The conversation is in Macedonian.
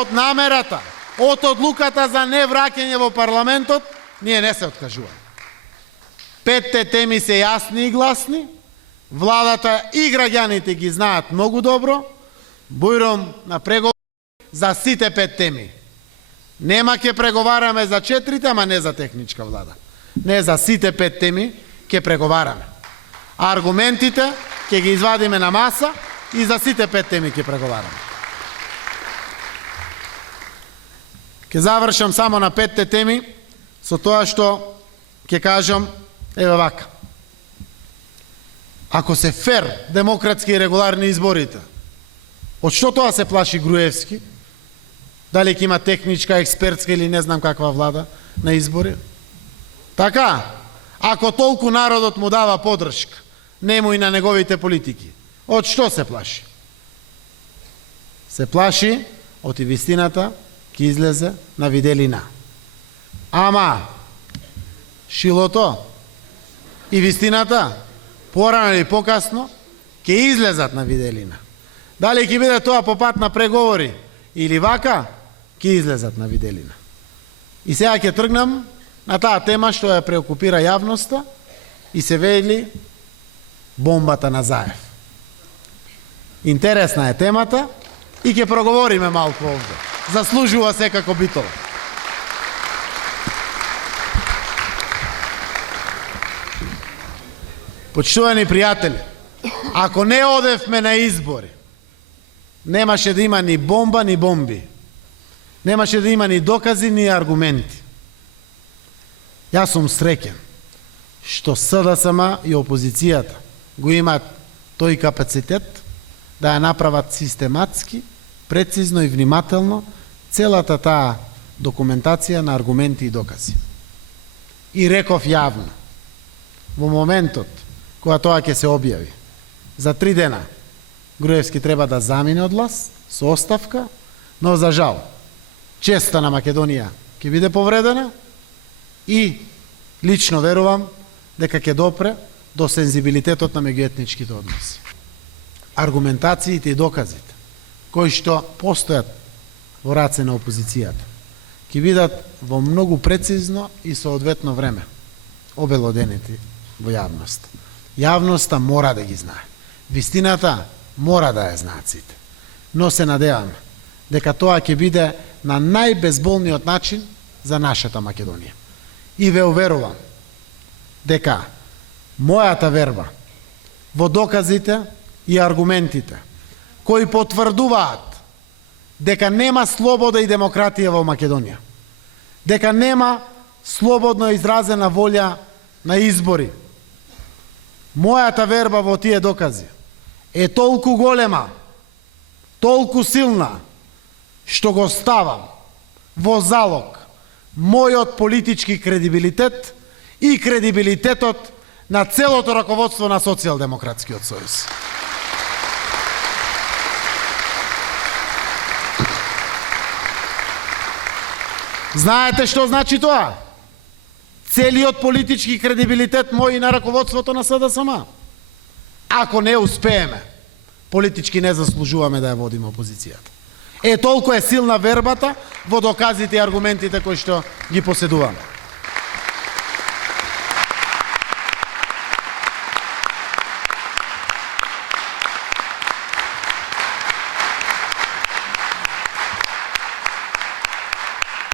од намерата, од одлуката за невраќање во парламентот, ние не се откажуваме. 5 теми се јасни и гласни, владата и граѓаните ги знаат многу добро, бујром на преговори за сите 5 теми. Нема ќе преговараме за 4, ама не за техничка влада. Не, за сите 5 теми ќе преговараме. А аргументите ќе ги извадиме на маса и за сите 5 теми ќе преговараме. Ќе завршам само на 5 теми со тоа што ќе кажам еве вака. Ако се фер, демократски и регуларни изборите, од што тоа се плаши Груевски? Дали ќе има техничка, експертска или не знам каква влада на избори? Така, ако толку народот му дава подршка, нему и на неговите политики, од што се плаши? Се плаши од вистината ќе излезе на виделина. Ама, шилото и вистината, порано или покасно, ќе излезат на виделина. Дали ќе биде тоа по пат на преговори или вака, ќе излезат на виделина. И сега ќе тргнам на таа тема што ја преокупира јавноста и се вели бомбата на Заев. Интересна е темата и ќе проговориме малку овде. Заслужува секако битово. Почитувани пријатели, ако не одевме на избори, немаше да има ни бомба, ни бомби. Немаше да има ни докази, ни аргументи. Јас сум среќен што СДСМ и опозицијата го имаат тој капацитет да ја направат систематски, прецизно и внимателно целата таа документација на аргументи и докази. И реков јавно, во моментот кога тоа ќе се објави, за 3 дена Груевски треба да замине од власт со оставка, но за жал, честа на Македонија ќе биде повредена и лично верувам дека ќе допре до сензибилитетот на меѓуетничките односи. Аргументациите и доказите кои што постојат во раце на опозицијата ќе бидат во многу прецизно и соодветно време обелоденети во јавност. Јавноста мора да ги знае. Вистината мора да ја знаат сите. Но се надеваме дека тоа ќе биде на најбезболниот начин за нашата Македонија. И ве уверувам дека мојата верба во доказите и аргументите кои потврдуваат дека нема слобода и демократија во Македонија, дека нема слободно изразена волја на избори, мојата верба во тие докази е толку голема, толку силна, што го ставам во залог мојот политички кредибилитет и кредибилитетот на целото раководство на Социјалдемократскиот сојуз. Знаете што значи тоа? Целиот политички кредибилитет мој и на раководството на СДСМ. Ако не успееме, политички не заслужуваме да ја водиме опозицијата. Толку е силна вербата во доказите и аргументите кои што ги поседуваме.